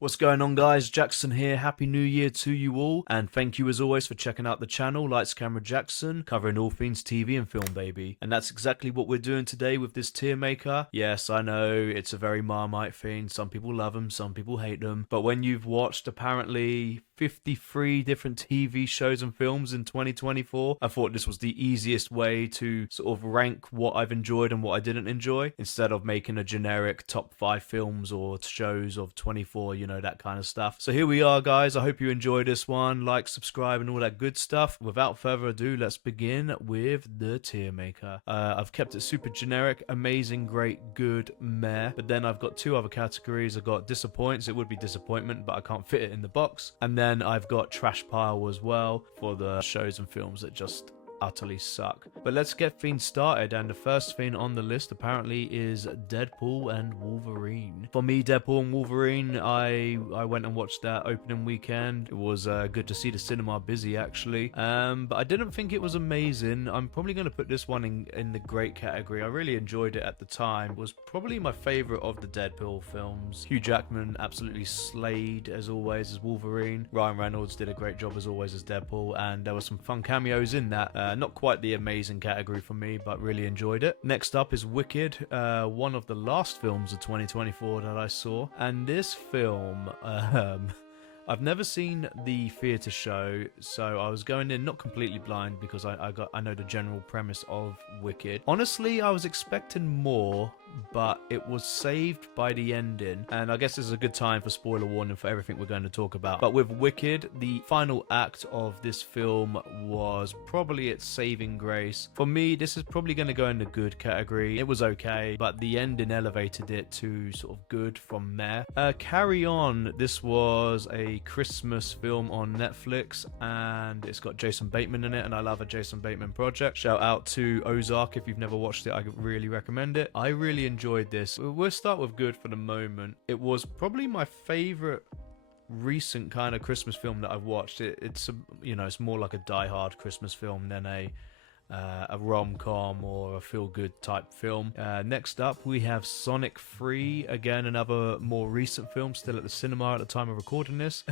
What's going on, guys? Jackson here. Happy New Year to you all, and thank you as always for checking out the channel. Lights Camera Jackson, covering all things TV and film, baby. And that's exactly what we're doing today with this tier maker. Yes, I know it's a very Marmite thing. Some people love them, some people hate them. But when you've watched apparently 53 different TV shows and films in 2024, I thought this was the easiest way to sort of rank what I've enjoyed and what I didn't enjoy, instead of making a generic top 5 films or shows of 24, you know, that kind of stuff. So here we are, guys. I hope you enjoy this one. Like, subscribe, and all that good stuff. Without further ado, let's begin with the tier maker. I've kept it super generic: amazing, great, good, meh. But then I've got two other categories. I've got disappoints. It would be disappointment, but I can't fit it in the box. And then I've got trash pile as well for the shows and films that just utterly suck. But let's get things started, and the first thing on the list apparently is Deadpool and Wolverine. For me, Deadpool and Wolverine, I went and watched that opening weekend. It was good to see the cinema busy, actually, but I didn't think it was amazing. I'm probably going to put this one in the great category. I really enjoyed it at the time. It was probably my favorite of the Deadpool films. Hugh Jackman absolutely slayed as always as Wolverine. Ryan Reynolds did a great job as always as Deadpool, and there were some fun cameos in that. Not quite the amazing category for me, but really enjoyed it. Next up is Wicked, one of the last films of 2024 that I saw. And this film, I've never seen the theatre show, so I was going in not completely blind because I know the general premise of Wicked. Honestly, I was expecting more, but it was saved by the ending, and I guess this is a good time for spoiler warning for everything we're going to talk about. But with Wicked, the final act of this film was probably its saving grace. For me, this is probably going to go in the good category. It was okay, but the ending elevated it to sort of good from there. Carry On, this was a Christmas film on Netflix, and it's got Jason Bateman in it, and I love a Jason Bateman project. Shout out to Ozark. If you've never watched it, I really recommend it. I really enjoyed this. We'll start with good for the moment. It was probably my favorite recent kind of Christmas film that I've watched. It's it's more like a die-hard Christmas film than a rom-com or a feel-good type film. Next up, we have Sonic 3, again another more recent film, still at the cinema at the time of recording this.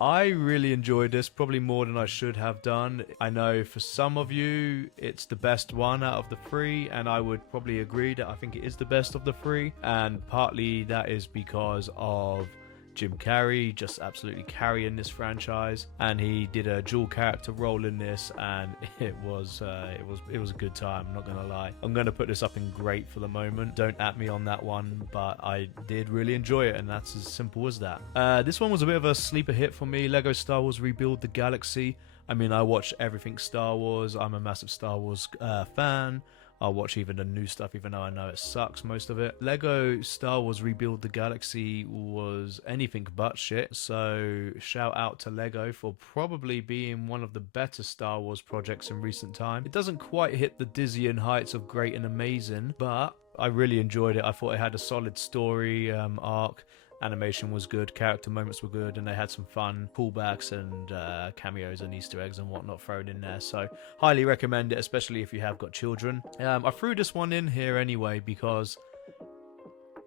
I really enjoyed this, probably more than I should have done. I know for some of you it's the best one out of the three, and I would probably agree that I think it is the best of the three, and partly that is because of Jim Carrey just absolutely carrying this franchise, and he did a dual character role in this, and it was a good time. I'm not gonna lie. I'm gonna put this up in great for the moment. Don't at me on that one, but I did really enjoy it, and that's as simple as that. This one was a bit of a sleeper hit for me. Lego Star Wars Rebuild the Galaxy. I mean, I watch everything Star Wars. I'm a massive Star Wars fan. I'll watch even the new stuff, even though I know it sucks, most of it. Lego Star Wars Rebuild the Galaxy was anything but shit, so shout out to Lego for probably being one of the better Star Wars projects in recent time. It doesn't quite hit the dizzying heights of great and amazing, but I really enjoyed it. I thought it had a solid story arc. Animation was good, character moments were good, and they had some fun callbacks and cameos and Easter eggs and whatnot thrown in there. So highly recommend it, especially if you have got children. I threw this one in here anyway because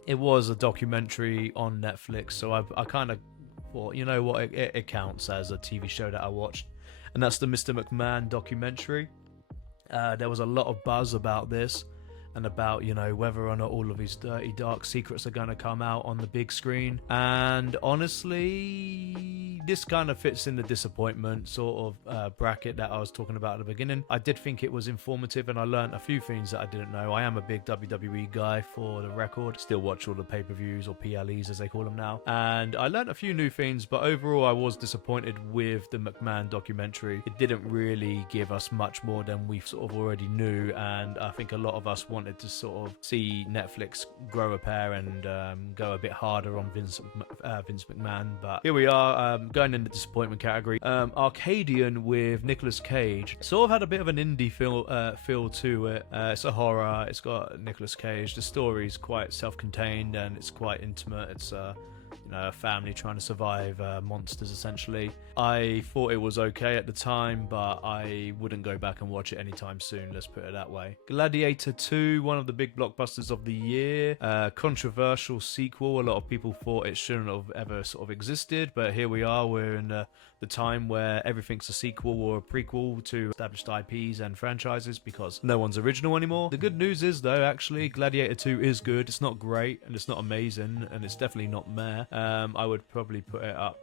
it was a documentary on Netflix, so I kind of thought, you know what, it counts as a TV show that I watched, and that's the Mr. McMahon documentary. There was a lot of buzz about this, and about, you know, whether or not all of his dirty, dark secrets are going to come out on the big screen. And honestly, this kind of fits in the disappointment sort of bracket that I was talking about at the beginning. I did think it was informative, and I learned a few things that I didn't know. I am a big WWE guy, for the record. Still watch all the pay-per-views, or PLEs as they call them now. And I learned a few new things, but overall I was disappointed with the McMahon documentary. It didn't really give us much more than we sort of already knew, and I think a lot of us wanted to sort of see Netflix grow a pair and go a bit harder on Vince McMahon. But here we are, going in the disappointment category. Arcadian with Nicolas Cage sort of had a bit of an indie feel to it. It's a horror, it's got Nicolas Cage. The story's quite self-contained and it's quite intimate. It's a family trying to survive monsters, essentially. I thought it was okay at the time, but I wouldn't go back and watch it anytime soon, let's put it that way. Gladiator 2, one of the big blockbusters of the year. Controversial sequel. A lot of people thought it shouldn't have ever sort of existed, but here we are. We're in the time where everything's a sequel or a prequel to established IPs and franchises because no one's original anymore. The good news is, though, actually, Gladiator 2 is good. It's not great, and it's not amazing, and it's definitely not meh. I would probably put it up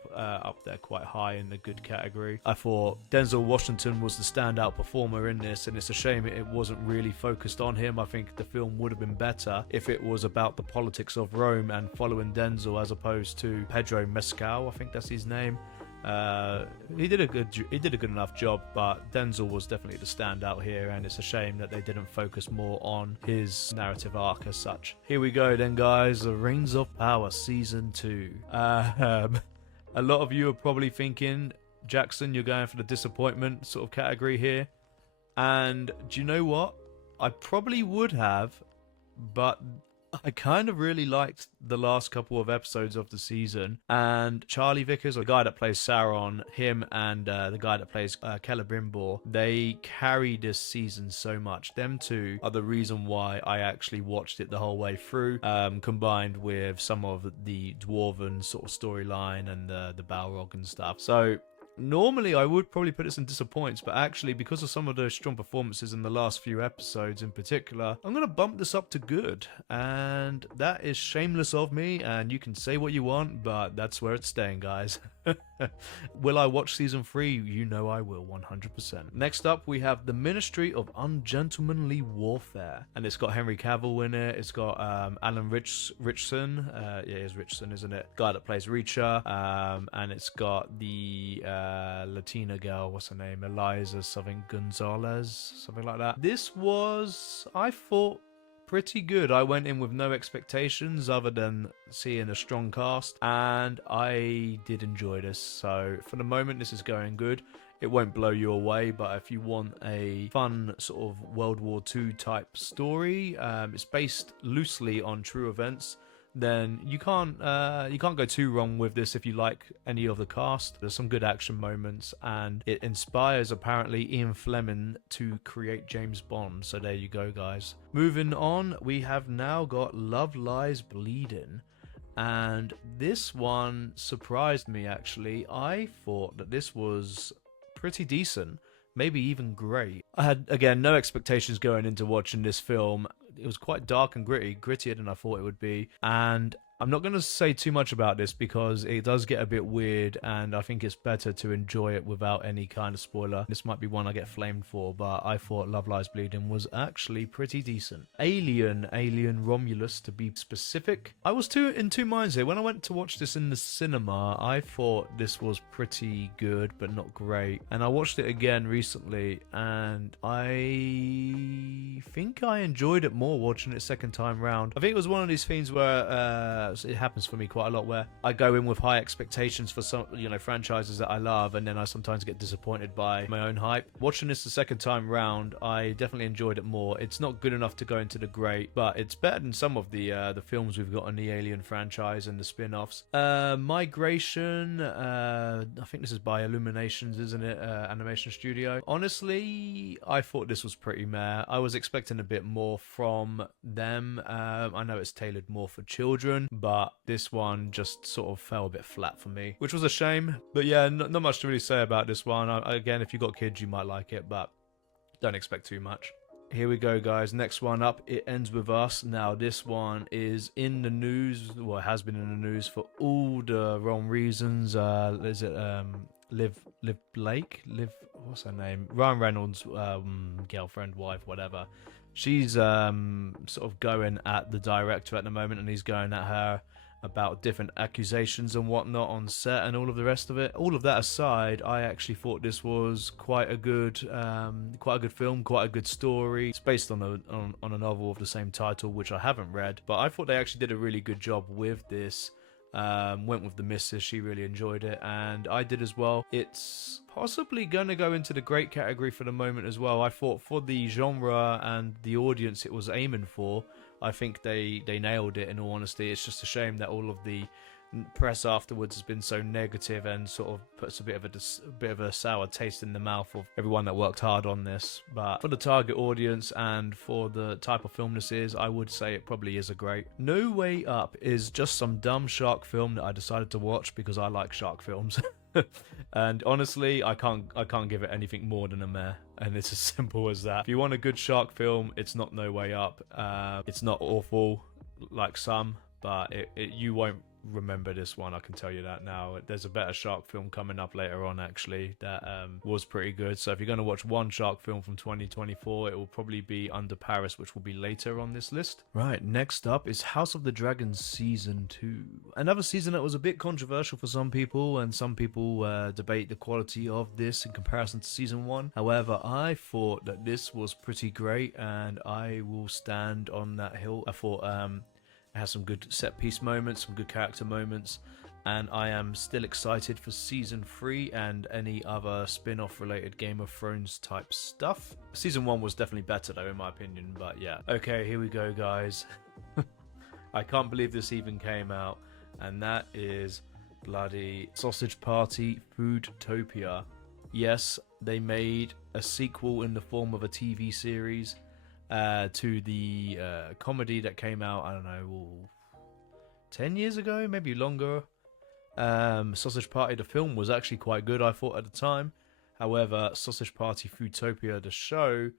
there quite high in the good category. I thought Denzel Washington was the standout performer in this, and it's a shame it wasn't really focused on him. I think the film would have been better if it was about the politics of Rome and following Denzel as opposed to Pedro Mescal, I think that's his name. He did a good enough job, but Denzel was definitely the standout here, and it's a shame that they didn't focus more on his narrative arc as such. Here we go then, guys, The Rings of Power Season 2. A lot of you are probably thinking, Jackson, you're going for the disappointment sort of category here, and do you know what? I probably would have, but I kind of really liked the last couple of episodes of the season, and Charlie Vickers, the guy that plays Sauron, him and the guy that plays Celebrimbor, they carry this season so much. Them two are the reason why I actually watched it the whole way through, combined with some of the Dwarven sort of storyline and the Balrog and stuff. So normally I would probably put this in disappoints, but actually because of some of those strong performances in the last few episodes in particular, I'm going to bump this up to good, and that is shameless of me, and you can say what you want, but that's where it's staying, guys. Will I watch season 3? You know I will, 100%. Next up, we have The Ministry of Ungentlemanly Warfare, and it's got Henry Cavill in it. It's got Alan Richson. Yeah, it's Richson, isn't it? Guy that plays Reacher. And it's got the Latina girl, what's her name? Eliza something Gonzalez, something like that. This was, I thought, pretty good. I went in with no expectations other than seeing a strong cast, and I did enjoy this. So for the moment, this is going good. It won't blow you away, but if you want a fun sort of World War II type story, it's based loosely on true events, then you can't go too wrong with this if you like any of the cast. There's some good action moments, and it inspires apparently Ian Fleming to create James Bond. So there you go, guys. Moving on, we have now got Love Lies Bleeding, and this one surprised me actually. I thought that this was pretty decent, maybe even great. I had, again, no expectations going into watching this film. It was quite dark and grittier than I thought it would be, and I'm not going to say too much about this because it does get a bit weird, and I think it's better to enjoy it without any kind of spoiler. This might be one I get flamed for, but I thought Love Lies Bleeding was actually pretty decent. Alien Romulus to be specific. I was in two minds here. When I went to watch this in the cinema, I thought this was pretty good, but not great. And I watched it again recently, and I think I enjoyed it more watching it second time round. I think it was one of these things where it happens for me quite a lot, where I go in with high expectations for some, franchises that I love, and then I sometimes get disappointed by my own hype. Watching this the second time round, I definitely enjoyed it more. It's not good enough to go into the great, but it's better than some of the films we've got in the Alien franchise and the spin-offs. Migration, I think this is by Illuminations, isn't it? Animation studio. Honestly, I thought this was pretty meh. I was expecting a bit more from them. I know it's tailored more for children, but this one just sort of fell a bit flat for me, which was a shame. But yeah, not much to really say about this one. Again, if you've got kids, you might like it, but don't expect too much. Here we go, guys. Next one up, It Ends With Us. Now, this one is in the news, well, it has been in the news for all the wrong reasons. Is it Liv Blake? What's her name? Ryan Reynolds' girlfriend, wife, whatever. She's sort of going at the director at the moment, and he's going at her about different accusations and whatnot on set and all of the rest of it. All of that aside, I actually thought this was quite a good film, quite a good story. It's based on a novel of the same title, which I haven't read, but I thought they actually did a really good job with this. Went with the missus, she really enjoyed it, and I did as well. It's possibly going to go into the great category for the moment as well. I thought for the genre and the audience it was aiming for, I think they nailed it, in all honesty. It's just a shame that all of the press afterwards has been so negative and sort of puts a bit of a sour taste in the mouth of everyone that worked hard on this. But for the target audience and for the type of film this is, I would say it probably is a great. No Way Up is just some dumb shark film that I decided to watch because I like shark films. And honestly, I can't give it anything more than a meh, and it's as simple as that. If you want a good shark film, it's not No Way Up. It's not awful like some, but you won't remember this one, I can tell you that now. There's a better shark film coming up later on actually that was pretty good. So if you're going to watch one shark film from 2024, it will probably be Under Paris, which will be later on this list. Right, next up is House of the Dragon Season 2. Another season that was a bit controversial for some people, and some people debate the quality of this in comparison to Season 1. However, I thought that this was pretty great, and I will stand on that hill. I thought it has some good set piece moments, some good character moments, and I am still excited for Season 3 and any other spin-off related Game of Thrones type stuff. Season 1 was definitely better though in my opinion, but yeah. Okay, here we go guys. I can't believe this even came out, and that is bloody Sausage Party Foodtopia. Yes, they made a sequel in the form of a TV series to the comedy that came out, I don't know, 10 years ago, maybe longer. Sausage Party, the film, was actually quite good, I thought, at the time. However, Sausage Party Foodtopia, the show,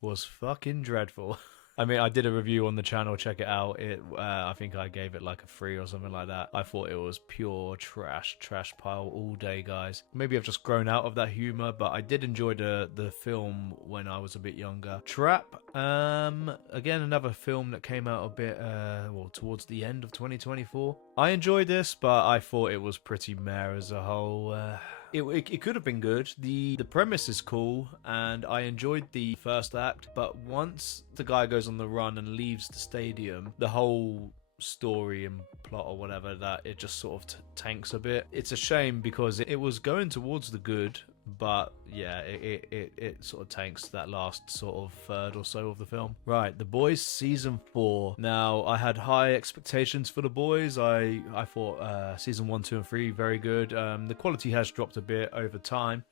was fucking dreadful. I mean, I did a review on the channel, check it out. I think I gave it like a 3 or something like that. I thought it was pure trash pile all day, guys. Maybe I've just grown out of that humor, but I did enjoy the film when I was a bit younger. Trap, again, another film that came out a bit, towards the end of 2024. I enjoyed this, but I thought it was pretty meh as a whole. It could have been good. The premise is cool, and I enjoyed the first act, but once the guy goes on the run and leaves the stadium, the whole story and plot or whatever, that it just sort of tanks a bit. It's a shame because it was going towards the good, but yeah, it sort of tanks that last sort of third or so of the film. Right, The Boys Season 4. Now, I had high expectations for The Boys. I thought Season 1, 2 and 3 very good. The quality has dropped a bit over time,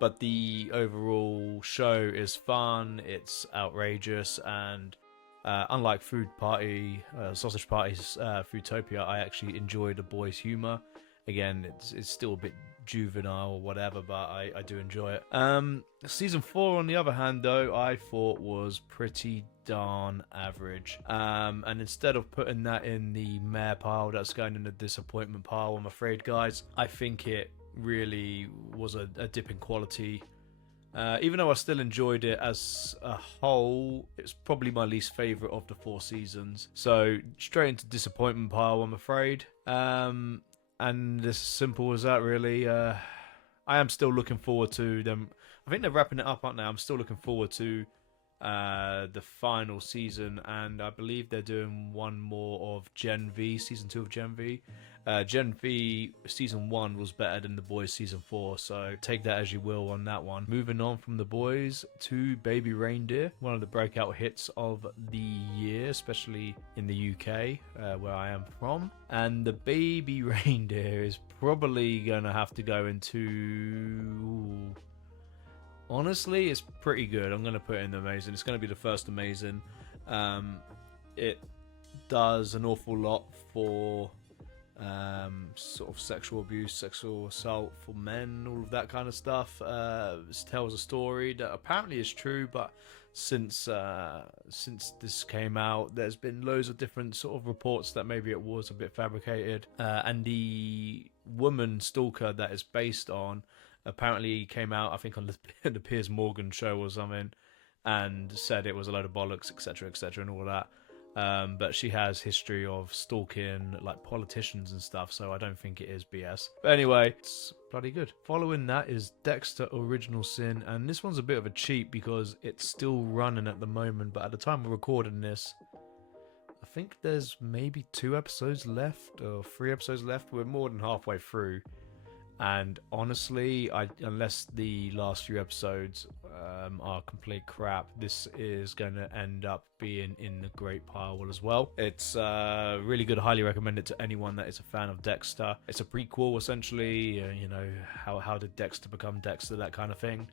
but the overall show is fun, it's outrageous, and unlike Sausage Party's Foodtopia, I actually enjoy The Boys' humour. Again, it's still a bit juvenile or whatever, but I do enjoy it. Season 4, on the other hand, though, I thought was pretty darn average. And instead of putting that in the meh pile, that's going in the disappointment pile, I'm afraid, guys. I think it really was a dip in quality. Even though I still enjoyed it as a whole, it's probably my least favourite of the 4 seasons. So, straight into disappointment pile, I'm afraid. And as simple as that, really. I am still looking forward to them. I think they're wrapping it up, aren't they? I'm still looking forward to the final season, and I believe they're doing one more of Gen V, Season 2 of Gen V. Gen V Season 1 was better than The Boys Season 4, so take that as you will on that one. Moving on from The Boys to Baby Reindeer, one of the breakout hits of the year, especially in the UK, where I am from. And the Baby Reindeer is probably going to have to go into... Honestly, it's pretty good. I'm going to put it in the amazing. It's going to be the first amazing. It does an awful lot for sort of sexual abuse, sexual assault for men, all of that kind of stuff. It tells a story that apparently is true, but since this came out, there's been loads of different sort of reports that maybe it was a bit fabricated. And the woman stalker that it's based on apparently came out, I think, on the Piers Morgan show or something, and said it was a load of bollocks, etc., and all of that. But she has history of stalking like politicians and stuff, so I don't think it is BS. But anyway, it's bloody good. Following that is Dexter Original Sin, and this one's a bit of a cheat because it's still running at the moment, but at the time of recording this, I think there's maybe 2 episodes left or 3 episodes left. We're more than halfway through. And honestly, unless the last few episodes are complete crap, this is going to end up being in the great pile as well. It's really good. Highly recommend it to anyone that is a fan of Dexter. It's a prequel, essentially. You know, how did Dexter become Dexter, that kind of thing.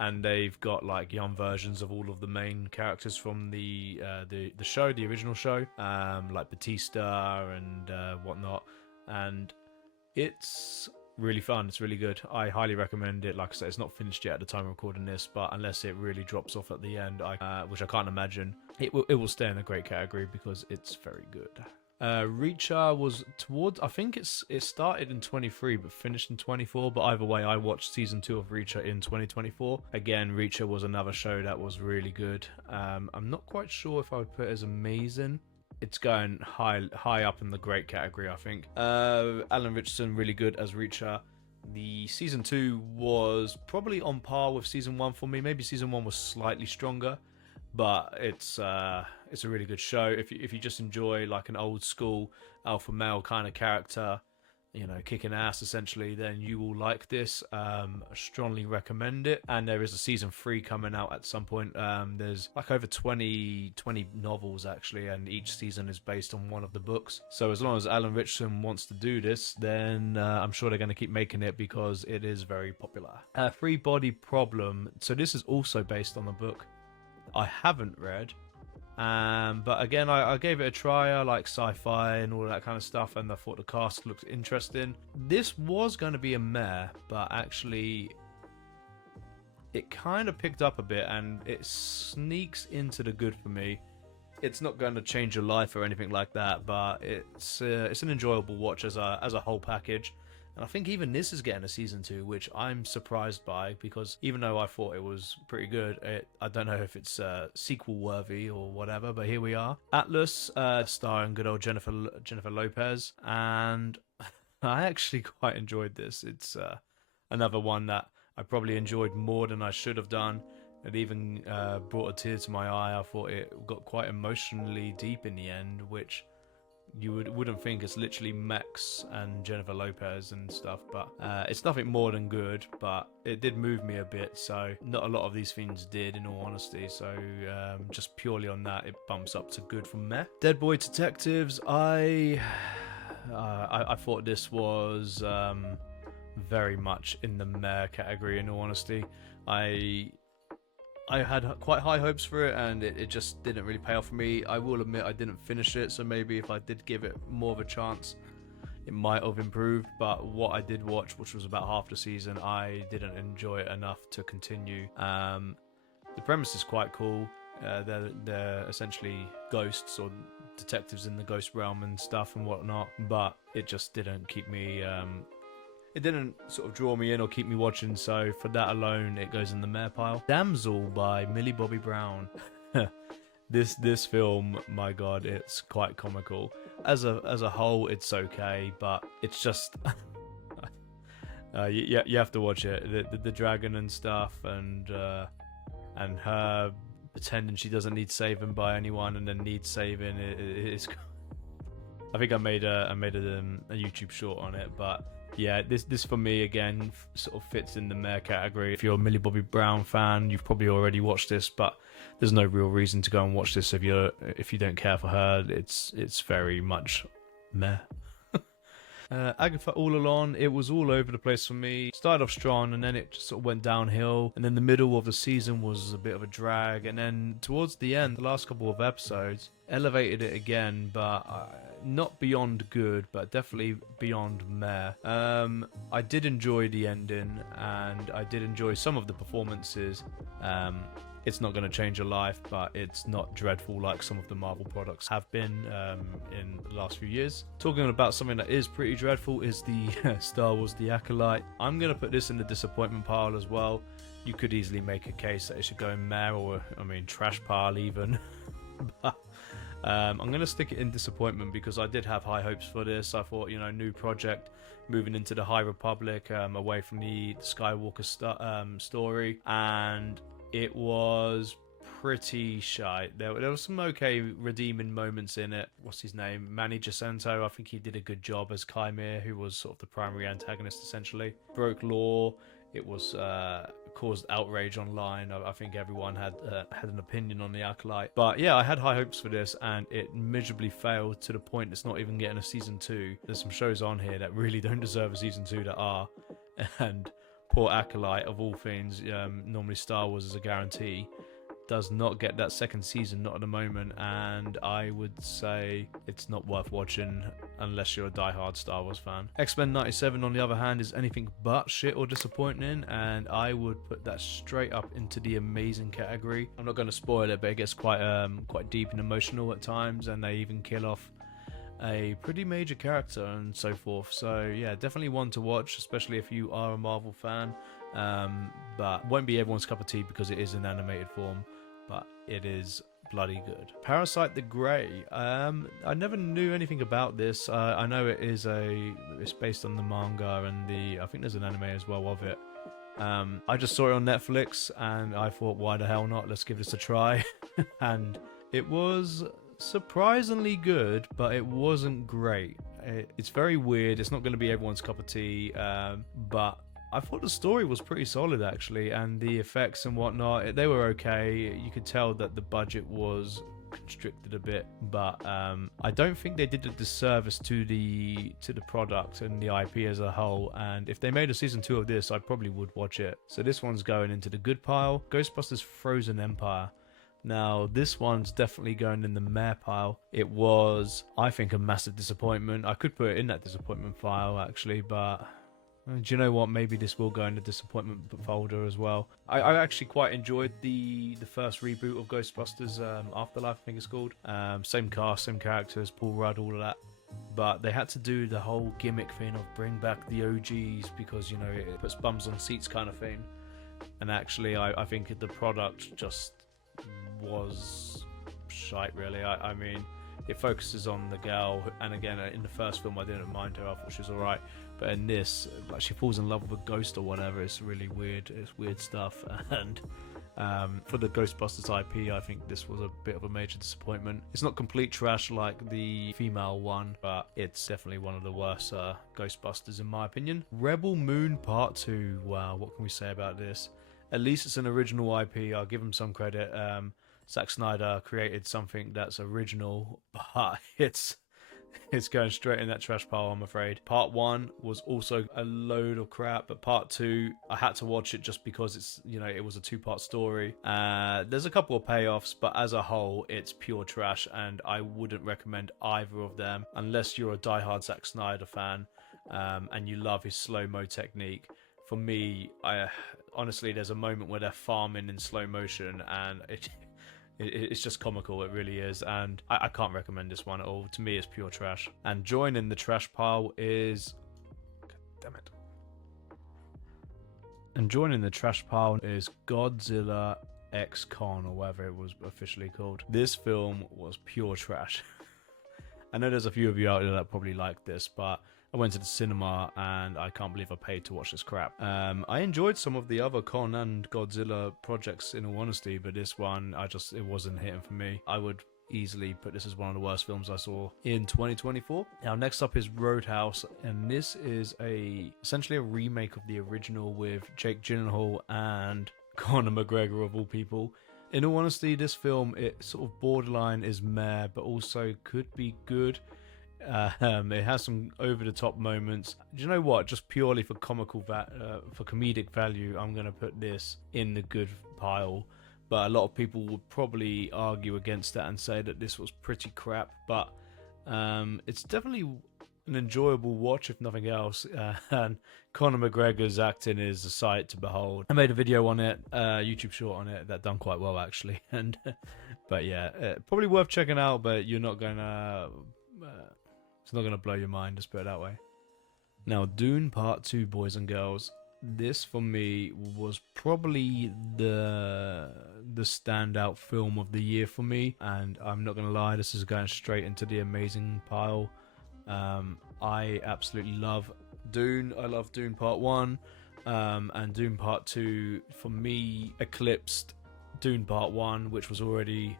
And they've got like young versions of all of the main characters from the show, the original show, like Batista and whatnot. And it's really fun. It's really good. I highly recommend it. Like I said, it's not finished yet at the time of recording this, but unless it really drops off at the end, which I can't imagine, it will stay in a great category because it's very good. Reacher was towards, I think it started in 23 but finished in 24, but either way I watched season 2 of Reacher in 2024. Again, Reacher was another show that was really good. I'm not quite sure if I would put it as amazing. It's going high up in the great category, I think. Alan Richardson, really good as Reacher. The season 2 was probably on par with season 1 for me. Maybe season 1 was slightly stronger, but it's a really good show. If you just enjoy like an old school alpha male kind of character, you know, kicking ass essentially, then you will like this. I strongly recommend it. And there is a season 3 coming out at some point. There's like over 20 novels actually, and each season is based on one of the books. So as long as Alan Richardson wants to do this, then I'm sure they're going to keep making it because it is very popular. Free Body Problem. So this is also based on the book. I haven't read. But again, I gave it a try. I like sci-fi and all that kind of stuff, and I thought the cast looked interesting. This was going to be a meh, but actually it kind of picked up a bit, and it sneaks into the good for me. It's not going to change your life or anything like that, but it's an enjoyable watch as a whole package. And I think even this is getting a season 2, which I'm surprised by, because even though I thought it was pretty good, I don't know if it's sequel worthy or whatever, but here we are. Atlas, starring good old Jennifer Lopez, and I actually quite enjoyed this. It's another one that I probably enjoyed more than I should have done. It even brought a tear to my eye. I thought it got quite emotionally deep in the end, which you wouldn't think. It's literally Max and Jennifer Lopez and stuff, but it's nothing more than good, but it did move me a bit. So not a lot of these things did, in all honesty, so just purely on that, it bumps up to good from meh. Dead Boy Detectives, I thought this was very much in the meh category, in all honesty. I had quite high hopes for it, and it just didn't really pay off for me. I will admit I didn't finish it, so maybe if I did give it more of a chance, it might have improved. But what I did watch, which was about half the season, I didn't enjoy it enough to continue. The premise is quite cool. They're essentially ghosts or detectives in the ghost realm and stuff and whatnot, but it just didn't keep me... It didn't sort of draw me in or keep me watching, so for that alone, it goes in the meh pile. Damsel by Millie Bobby Brown. This film, my god, it's quite comical. As a whole, it's okay, but it's just you have to watch it. The dragon and stuff, and her pretending she doesn't need saving by anyone and then needs saving. It's. I think I made a YouTube short on it, but. Yeah, this for me again sort of fits in the meh category. If you're a Millie Bobby Brown fan, you've probably already watched this, but there's no real reason to go and watch this if you don't care for her. It's very much meh. Agatha All Along, it was all over the place for me. Started off strong and then it just sort of went downhill, and then the middle of the season was a bit of a drag, and then towards the end, the last couple of episodes elevated it again, but not beyond good, but definitely beyond meh. I did enjoy the ending, and I did enjoy some of the performances. It's not going to change your life, but it's not dreadful like some of the Marvel products have been in the last few years. Talking about something that is pretty dreadful is the Star Wars The Acolyte. I'm going to put this in the disappointment pile as well. You could easily make a case that it should go in meh, or trash pile even. But I'm going to stick it in disappointment because I did have high hopes for this. I thought, new project, moving into the High Republic, away from the Skywalker story, and it was pretty shy. There were some okay redeeming moments in it. What's his name? Manny Jacinto. I think he did a good job as Chimere, who was sort of the primary antagonist essentially. Broke law. It was caused outrage online. I think everyone had an opinion on the Acolyte. But yeah, I had high hopes for this, and it miserably failed to the point it's not even getting a season 2. There's some shows on here that really don't deserve a season 2 that are, and poor Acolyte, of all things, normally Star Wars is a guarantee, does not get that second season, not at the moment, and I would say it's not worth watching unless you're a die-hard Star Wars fan. X-Men 97, on the other hand, is anything but shit or disappointing, and I would put that straight up into the amazing category. I'm not going to spoil it, but it gets quite deep and emotional at times, and they even kill off a pretty major character and so forth. So yeah, definitely one to watch, especially if you are a Marvel fan, but won't be everyone's cup of tea because it is in animated form, but it is bloody good. Parasite the Grey. I never knew anything about this. I know it's based on the manga, and I think there's an anime as well of it. I just saw it on Netflix and I thought, why the hell not, let's give this a try. And it was surprisingly good, but it wasn't great. It's very weird. It's not going to be everyone's cup of tea, but I thought the story was pretty solid actually, and the effects and whatnot, they were okay. You could tell that the budget was constricted a bit, but I don't think they did a disservice to the product and the IP as a whole, and if they made a season 2 of this, I probably would watch it. So this one's going into the good pile. Ghostbusters Frozen Empire. Now, this one's definitely going in the meh pile. It was, I think, a massive disappointment. I could put it in that disappointment file, actually, but do you know what? Maybe this will go in the disappointment folder as well. I actually quite enjoyed the first reboot of Ghostbusters, Afterlife, I think it's called. Same cast, same characters, Paul Rudd, all of that. But they had to do the whole gimmick thing of bring back the OGs because, you know, it puts bums on seats kind of thing. And actually, I think the product just was shite, really. I mean, it focuses on the girl, and again, in the first film I didn't mind her, I thought she was alright, but in this, like, she falls in love with a ghost or whatever. It's really weird. It's weird stuff, and for the Ghostbusters IP, I think this was a bit of a major disappointment. It's not complete trash like the female one, but it's definitely one of the worst Ghostbusters in my opinion. Rebel Moon Part 2. Wow, what can we say about this? At least it's an original IP. I'll give him some credit. Zack Snyder created something that's original, but it's going straight in that trash pile, I'm afraid. Part 1 was also a load of crap, but Part 2, I had to watch it just because it's, you know, it was a 2-part story. There's a couple of payoffs, but as a whole, it's pure trash, and I wouldn't recommend either of them unless you're a diehard Zack Snyder fan, and you love his slow-mo technique. For me, honestly, there's a moment where they're farming in slow motion, and it's just comical. It really is, and I can't recommend this one at all. To me, it's pure trash. And joining the trash pile is, God damn it. And joining the trash pile is Godzilla X Kong, or whatever it was officially called. This film was pure trash. I know there's a few of you out there that probably like this, but I went to the cinema and I can't believe I paid to watch this crap. I enjoyed some of the other Kong and Godzilla projects, in all honesty, but this one, it wasn't hitting for me. I would easily put this as one of the worst films I saw in 2024. Now, next up is Roadhouse, and this is essentially a remake of the original with Jake Gyllenhaal and Conor McGregor, of all people. In all honesty, this film, it sort of borderline is meh, but also could be good. It has some over-the-top moments. Do you know what? Just purely for for comedic value, I'm going to put this in the good pile. But a lot of people would probably argue against that and say that this was pretty crap. But it's definitely an enjoyable watch, if nothing else. And Conor McGregor's acting is a sight to behold. I made a video on it, YouTube short on it, that done quite well actually. And but yeah, probably worth checking out. But you're not gonna. It's not going to blow your mind, just put it that way. Now, Dune Part 2, boys and girls. This, for me, was probably the standout film of the year for me. And I'm not going to lie, this is going straight into the amazing pile. I absolutely love Dune. I love Dune Part 1. And Dune Part 2, for me, eclipsed Dune Part 1, which was already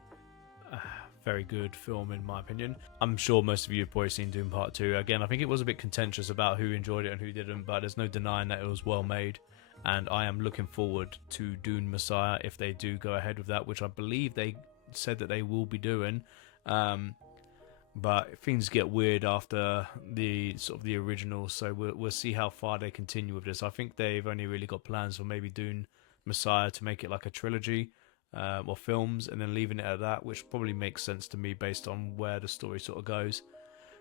a very good film in my opinion. I'm sure most of you have probably seen Dune Part 2. Again, I think it was a bit contentious about who enjoyed it and who didn't, but there's no denying that it was well made. And I am looking forward to Dune Messiah if they do go ahead with that, which I believe they said that they will be doing. But things get weird after the sort of the original, so we'll see how far they continue with this. I think they've only really got plans for maybe Dune Messiah to make it like a trilogy or films, and then leaving it at that, which probably makes sense to me based on where the story sort of goes.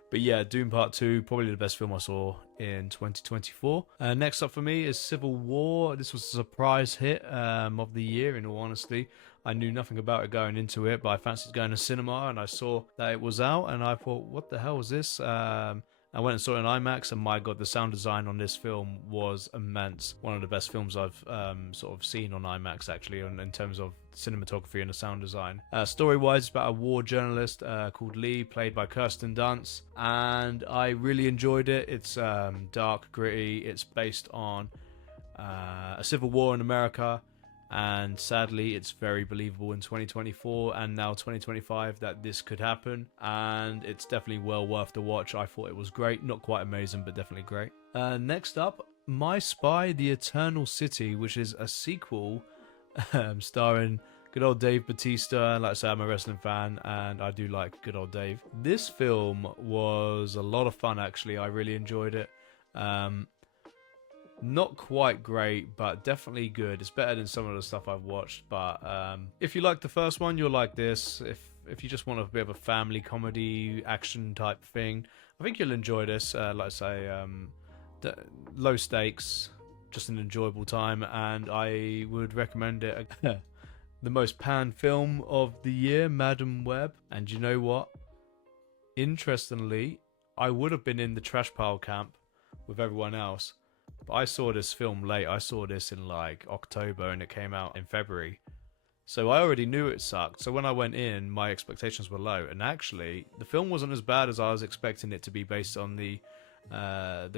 But yeah, Dune Part 2, probably the best film I saw in 2024. Next up for me is Civil War. This was a surprise hit of the year, in all honesty. I knew nothing about it going into it, but I fancied going to cinema, and I saw that it was out, and I thought, what the hell is this? I went and saw it in IMAX, and my god, the sound design on this film was immense. One of the best films I've sort of seen on IMAX, actually, in terms of cinematography and the sound design. Story-wise, it's about a war journalist called Lee, played by Kirsten Dunst, and I really enjoyed it. It's dark, gritty. It's based on a civil war in America, and sadly it's very believable in 2024 and now 2025 that this could happen, and it's definitely well worth the watch. I thought it was great, not quite amazing, but definitely great. Next up, My Spy the Eternal City, which is a sequel starring good old Dave Bautista. Like I say, I'm a wrestling fan and I do like good old Dave. This film was a lot of fun, actually. I really enjoyed it. Not quite great, but definitely good. It's better than some of the stuff I've watched, but if you like the first one, you'll like this. If you just want a bit of a family comedy action type thing, I think you'll enjoy this. Like I say, low stakes, just an enjoyable time, and I would recommend it. The most panned film of the year, Madam Web. And you know what? Interestingly, I would have been in the trash pile camp with everyone else, but I saw this film late. I saw this in like October and it came out in February. So I already knew it sucked. So when I went in, my expectations were low. And actually, the film wasn't as bad as I was expecting it to be based on the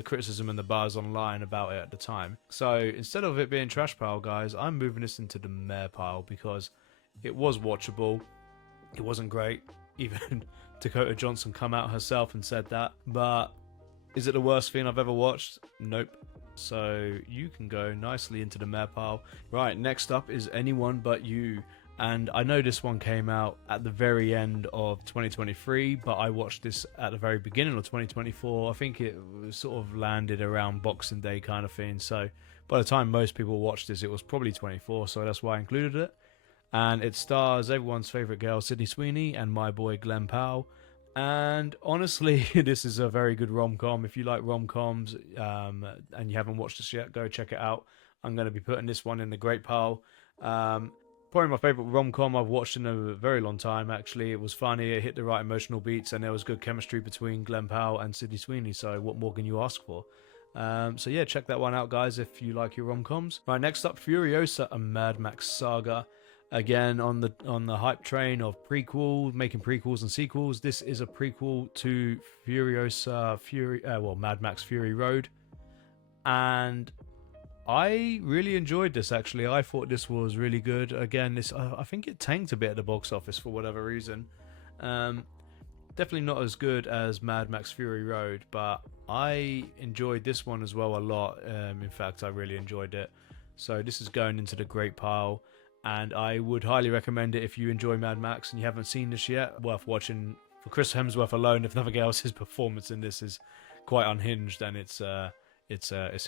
criticism and the buzz online about it at the time. So instead of it being trash pile, guys, I'm moving this into the meh pile because it was watchable. It wasn't great. Even Dakota Johnson come out herself and said that. But is it the worst thing I've ever watched? Nope. So you can go nicely into the meh pile. Right, next up is Anyone But You. And I know this one came out at the very end of 2023, but I watched this at the very beginning of 2024. I think it was sort of landed around Boxing Day kind of thing. So by the time most people watched this, it was probably 24. So that's why I included it. And it stars everyone's favorite girl, Sydney Sweeney, and my boy Glenn Powell. And honestly, this is a very good rom-com. If you like rom-coms and you haven't watched this yet, go check it out. I'm going to be putting this one in the great pile. Probably my favourite rom-com I've watched in a very long time, actually. It was funny, it hit the right emotional beats, and there was good chemistry between Glenn Powell and Sydney Sweeney, so what more can you ask for? So yeah, check that one out, guys, if you like your rom-coms. Right, next up, Furiosa, a Mad Max saga. Again, on the hype train of making prequels and sequels. This is a prequel to Mad Max Fury Road, and I really enjoyed this, actually. I thought this was really good. Again, I think it tanked a bit at the box office for whatever reason. Definitely not as good as Mad Max Fury Road, but I enjoyed this one as well a lot. In fact, I really enjoyed it. So this is going into the great pile. And I would highly recommend it if you enjoy Mad Max and you haven't seen this yet. Worth watching for Chris Hemsworth alone. If nothing else, his performance in this is quite unhinged, and it's a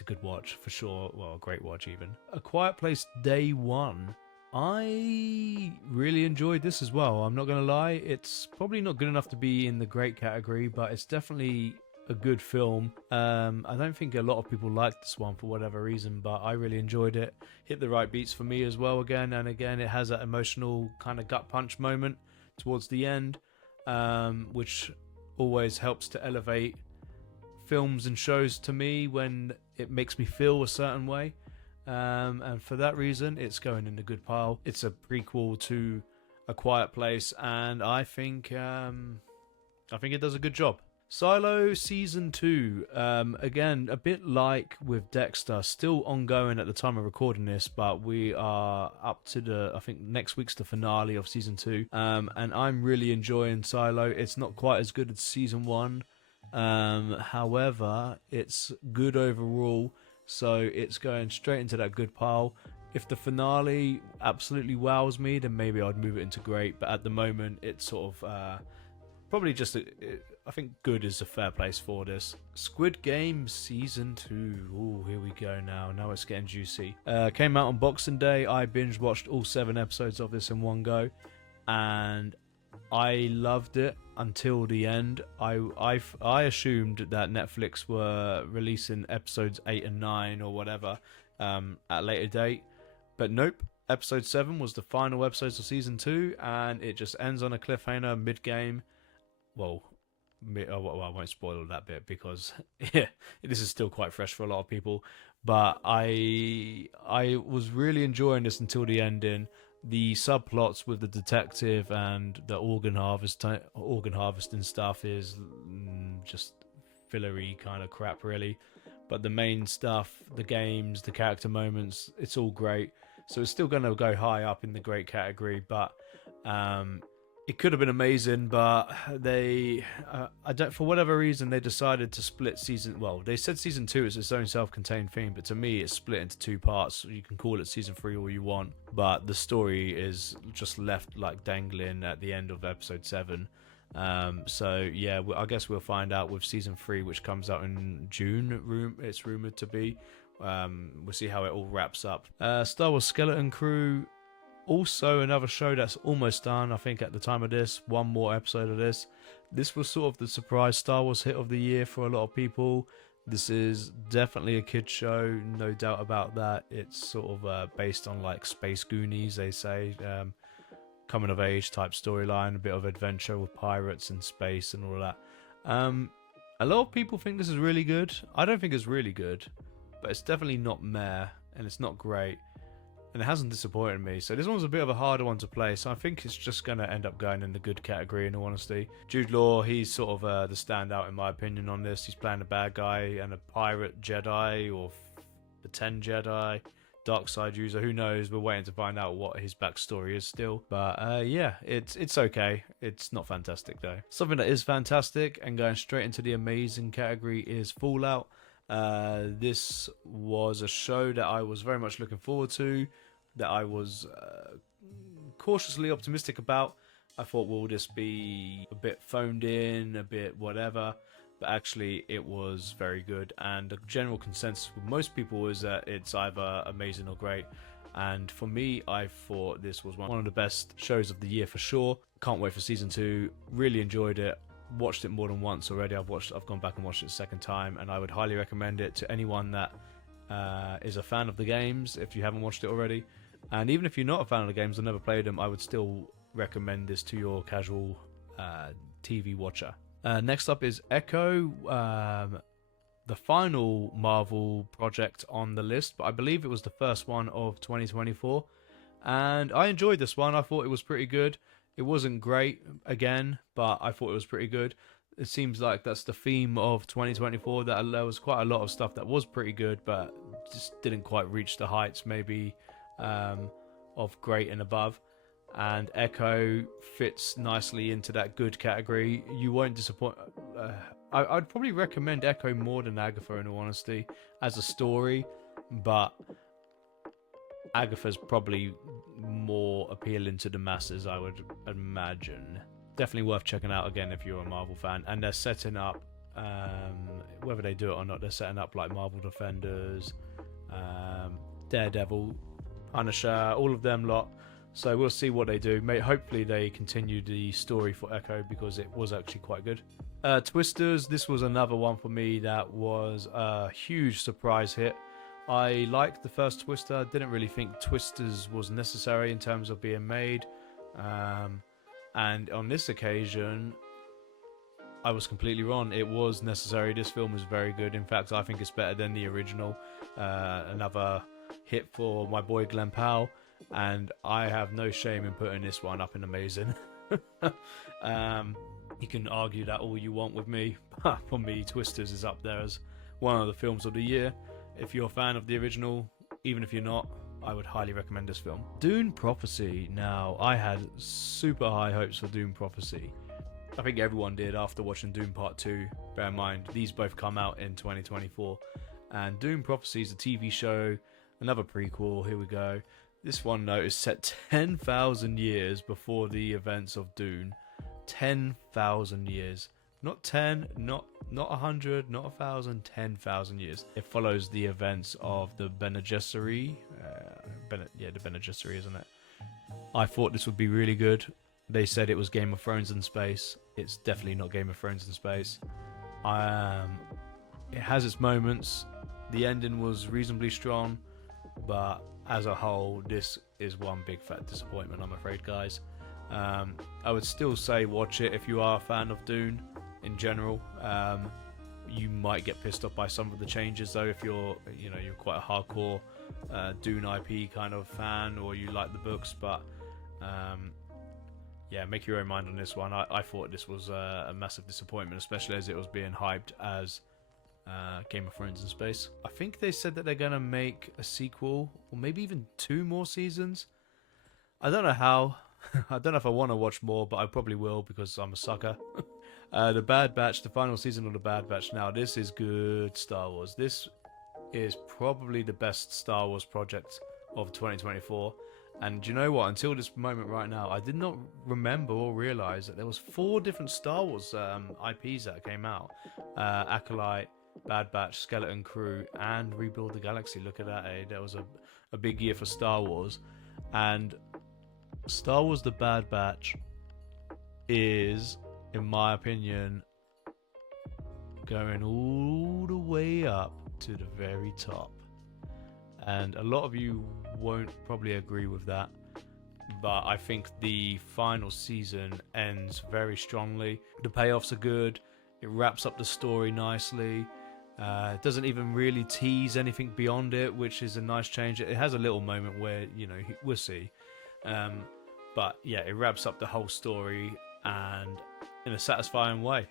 good watch for sure. Well, a great watch even. A Quiet Place Day One. I really enjoyed this as well. I'm not gonna lie. It's probably not good enough to be in the great category, but it's definitely a good film. I don't think a lot of people liked this one for whatever reason, but I really enjoyed it. Hit the right beats for me as well again and again. It has that emotional kind of gut punch moment towards the end, which always helps to elevate films and shows to me when it makes me feel a certain way, and for that reason it's going in the good pile. It's a prequel to A Quiet Place, and I think it does a good job. Silo Season 2, again, a bit like with Dexter, still ongoing at the time of recording this, but we are up to I think next week's the finale of Season 2, and I'm really enjoying Silo. It's not quite as good as Season 1, however, it's good overall, so it's going straight into that good pile. If the finale absolutely wows me, then maybe I'd move it into great, but at the moment, it's sort of... probably just, I think good is a fair place for this. Squid Game Season 2. Ooh, here we go now. Now it's getting juicy. Came out on Boxing Day. I binge watched all 7 episodes of this in one go. And I loved it until the end. I assumed that Netflix were releasing episodes 8 and 9 or whatever at a later date. But nope. Episode 7 was the final episodes of Season 2. And it just ends on a cliffhanger mid-game. Well, I won't spoil that bit because yeah, this is still quite fresh for a lot of people. But I was really enjoying this until the ending. The subplots with the detective and the organ harvesting stuff is just fillery kind of crap, really. But the main stuff, the games, the character moments, it's all great. So it's still going to go high up in the great category, but it could have been amazing, but they, for whatever reason, they decided to split season. Well, they said season 2 is its own self-contained theme, but to me, it's split into 2 parts. So you can call it season 3 all you want, but the story is just left like dangling at the end of episode 7. So yeah, I guess we'll find out with season 3, which comes out in June. It's rumored to be. We'll see how it all wraps up. Star Wars Skeleton Crew. Also, another show that's almost done, I think, at the time of this. One more episode of this. This was sort of the surprise Star Wars hit of the year for a lot of people. This is definitely a kid's show, no doubt about that. It's sort of based on, like, Space Goonies, they say. Coming of age type storyline, a bit of adventure with pirates and space and all of that. A lot of people think this is really good. I don't think it's really good, but it's definitely not meh, and it's not great. And it hasn't disappointed me. So this one's a bit of a harder one to play. So I think it's just going to end up going in the good category, in all honesty. Jude Law, he's sort of the standout in my opinion on this. He's playing a bad guy and a pirate Jedi or the 10 Jedi, dark side user. Who knows? We're waiting to find out what his backstory is still. But yeah, it's okay. It's not fantastic though. Something that is fantastic and going straight into the amazing category is Fallout. This was a show that I was very much looking forward to, that I was cautiously optimistic about. I thought, will this be a bit phoned in, a bit whatever, but actually it was very good, and the general consensus with most people is that it's either amazing or great. And for me, I thought this was one of the best shows of the year for sure. Can't wait for season 2. Really enjoyed it. Watched it more than once already. I've gone back and watched it a second time, and I would highly recommend it to anyone that is a fan of the games if you haven't watched it already. And even if you're not a fan of the games or never played them, I would still recommend this to your casual TV watcher. Next up is Echo, the final Marvel project on the list, but I believe it was the first one of 2024. And I enjoyed this one. I thought it was pretty good. It wasn't great, again, but I thought it was pretty good. It seems like that's the theme of 2024, that there was quite a lot of stuff that was pretty good, but just didn't quite reach the heights, maybe, of great and above. And Echo fits nicely into that good category. You won't disappoint. I'd probably recommend Echo more than Agatha, in all honesty, as a story, but Agatha's probably more appealing to the masses, I would imagine. Definitely worth checking out again if you're a Marvel fan. And they're setting up, whether they do it or not, they're setting up like Marvel Defenders, Daredevil, Punisher, all of them lot. So we'll see what they do. Hopefully they continue the story for Echo, because it was actually quite good. Twisters, this was another one for me that was a huge surprise hit. I liked the first Twister. Didn't really think Twisters was necessary in terms of being made. And on this occasion, I was completely wrong. It was necessary. This film is very good. In fact, I think it's better than the original. Another hit for my boy Glenn Powell. And I have no shame in putting this one up in amazing. You can argue that all you want with me. For me, Twisters is up there as one of the films of the year. If you're a fan of the original, even if you're not, I would highly recommend this film. Dune Prophecy. Now, I had super high hopes for Dune Prophecy. I think everyone did after watching Dune Part 2. Bear in mind, these both come out in 2024. And Dune Prophecy is a TV show, another prequel, here we go. This one, though, is set 10,000 years before the events of Dune. 10,000 years. Not 10, not 100, not 1,000, 10,000 years. It follows the events of the Bene Gesserit. The Bene Gesserit, isn't it? I thought this would be really good. They said it was Game of Thrones in space. It's definitely not Game of Thrones in space. It has its moments. The ending was reasonably strong, but as a whole, this is one big fat disappointment, I'm afraid, guys. I would still say watch it if you are a fan of Dune in general. You might get pissed off by some of the changes, though, if you're quite a hardcore Dune IP kind of fan, or you like the books. But yeah, make your own mind on this one. I thought this was a massive disappointment, especially as it was being hyped as Game of Thrones in space. I think they said that they're going to make a sequel, or maybe even 2 more seasons. I don't know how. I don't know if I want to watch more, but I probably will because I'm a sucker. The Bad Batch, the final season of The Bad Batch. Now, this is good Star Wars. This is probably the best Star Wars project of 2024. And do you know what? Until this moment right now, I did not remember or realize that there was 4 different Star Wars IPs that came out. Acolyte, Bad Batch, Skeleton Crew, and Rebuild the Galaxy. Look at that, eh? That was a big year for Star Wars. And Star Wars The Bad Batch is, in my opinion, going all the way up to the very top. And a lot of you won't probably agree with that, but I think the final season ends very strongly. The payoffs are good. It wraps up the story nicely. It doesn't even really tease anything beyond it, which is a nice change. It has a little moment where, we'll see. But yeah, it wraps up the whole story and in a satisfying way.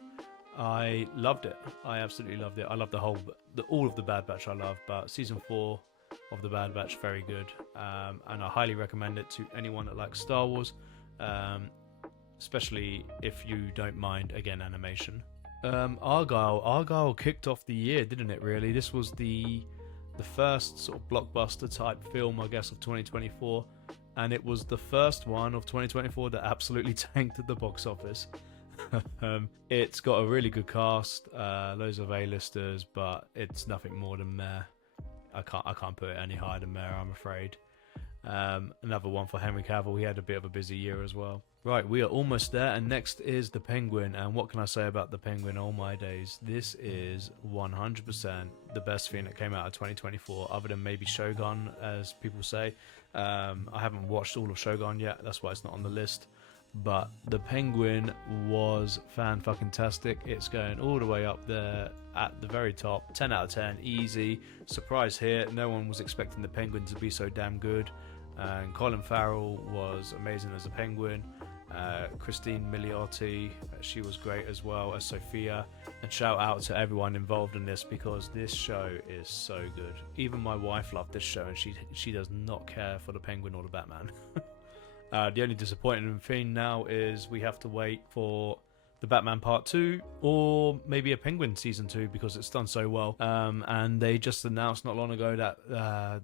I loved it. I absolutely loved it. I love all of the Bad Batch I love, but season 4 of the Bad Batch, very good. And I highly recommend it to anyone that likes Star Wars, especially if you don't mind, again, animation. Argyle kicked off the year, didn't it, really? This was the first sort of blockbuster type film, I guess, of 2024. And it was the first one of 2024 that absolutely tanked at the box office. It's got a really good cast, loads of A-listers, but it's nothing more than meh. I can't put it any higher than meh, I'm afraid. Another one for Henry Cavill. He had a bit of a busy year as well. Right, we are almost there, and next is The Penguin. And what can I say about The Penguin? All my days, this is 100% the best thing that came out of 2024, other than maybe Shogun, as people say. I haven't watched all of Shogun yet, that's why it's not on the list. But The Penguin was fan-fucking-tastic. It's going all the way up there at the very top. 10 out of 10, easy. Surprise here, no one was expecting The Penguin to be so damn good. And Colin Farrell was amazing as a Penguin. Christine Milioti, she was great as well as Sophia. And shout out to everyone involved in this, because this show is so good. Even my wife loved this show, and she does not care for the Penguin or the Batman. The only disappointing thing now is we have to wait for the Batman Part 2 or maybe a Penguin Season 2, because it's done so well. And they just announced not long ago that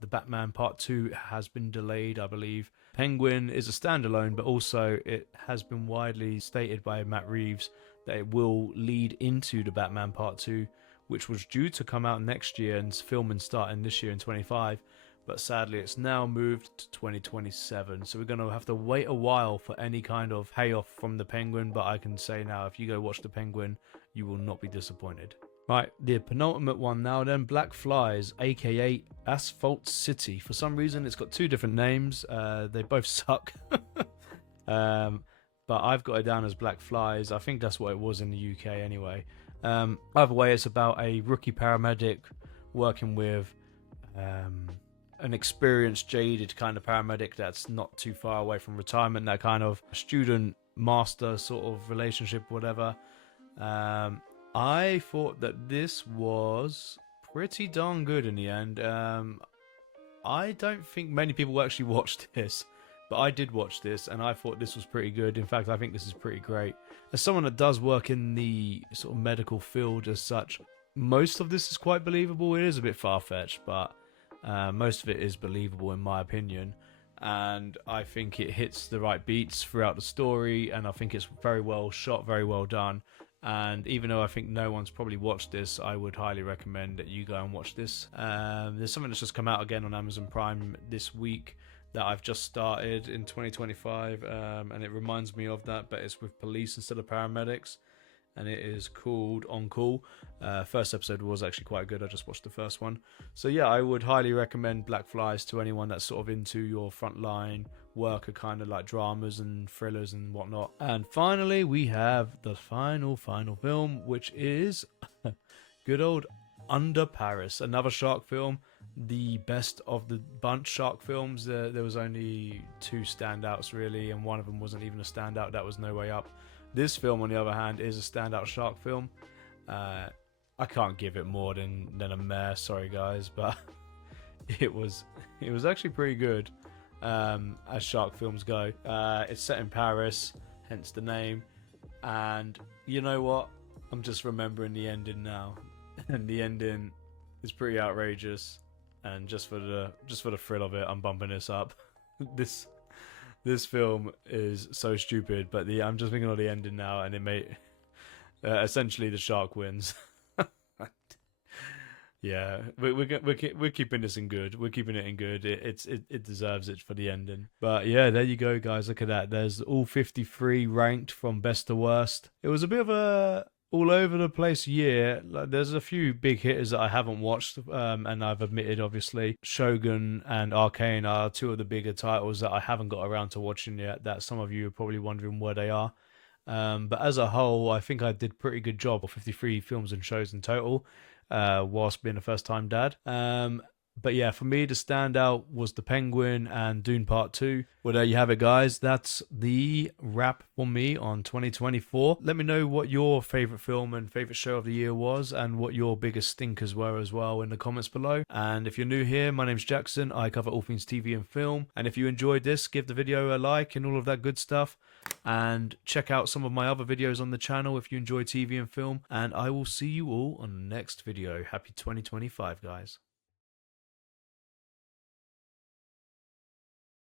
the Batman Part 2 has been delayed, I believe. Penguin is a standalone, but also it has been widely stated by Matt Reeves that it will lead into the Batman Part 2, which was due to come out next year and filming starting this year in 25. But sadly, it's now moved to 2027. So we're going to have to wait a while for any kind of payoff from the Penguin. But I can say now, if you go watch the Penguin, you will not be disappointed. Right, the penultimate one now then, Black Flies, aka Asphalt City. For some reason, it's got 2 different names. They both suck. But I've got it down as Black Flies. I think that's what it was in the UK anyway. Either way, it's about a rookie paramedic working with an experienced, jaded kind of paramedic that's not too far away from retirement. That kind of student master sort of relationship, whatever. I thought that this was pretty darn good in the end. I don't think many people actually watched this, but I did watch this, and I thought this was pretty good. In fact, I think this is pretty great. As someone that does work in the sort of medical field as such, most of this is quite believable. It is a bit far-fetched, but most of it is believable in my opinion. And I think it hits the right beats throughout the story, and I think it's very well shot, very well done. And even though I think no one's probably watched this, I would highly recommend that you go and watch this. There's something that's just come out again on Amazon Prime this week that I've just started in 2025, and it reminds me of that, but it's with police instead of paramedics, and it is called On Call. First episode was actually quite good. I just watched the first one. So yeah, I would highly recommend Black Flies to anyone that's sort of into your frontline worker kind of like dramas and thrillers and whatnot. And finally, we have the final film, which is good old Under Paris, another shark film. The best of the bunch shark films. There was only two standouts really, and one of them wasn't even a standout. That was No Way Up. This film, on the other hand, is a standout shark film. I can't give it more than a meh. Sorry guys, but it was actually pretty good as shark films go. It's set in Paris, hence the name. And you know what? I'm just remembering the ending now, and the ending is pretty outrageous. And just for the thrill of it, I'm bumping this up. This film is so stupid, but I'm just thinking of the ending now, and it may essentially the shark wins. Yeah, we're keeping this in good. We're keeping it in good. It deserves it for the ending. But yeah, there you go, guys. Look at that. There's all 53 ranked from best to worst. It was a bit of a all over the place year. Like, there's a few big hitters that I haven't watched, and I've admitted, obviously, Shogun and Arcane are two of the bigger titles that I haven't got around to watching yet, that some of you are probably wondering where they are. But as a whole, I think I did a pretty good job of 53 films and shows in total, whilst being a first-time dad. But yeah, for me, the standout was The Penguin and Dune Part 2. Well, there you have it, guys. That's the wrap for me on 2024. Let me know what your favourite film and favourite show of the year was, and what your biggest stinkers were as well in the comments below. And if you're new here, my name's Jackson. I cover all things TV and film. And if you enjoyed this, give the video a like and all of that good stuff. And check out some of my other videos on the channel if you enjoy TV and film. And I will see you all on the next video. Happy 2025, guys.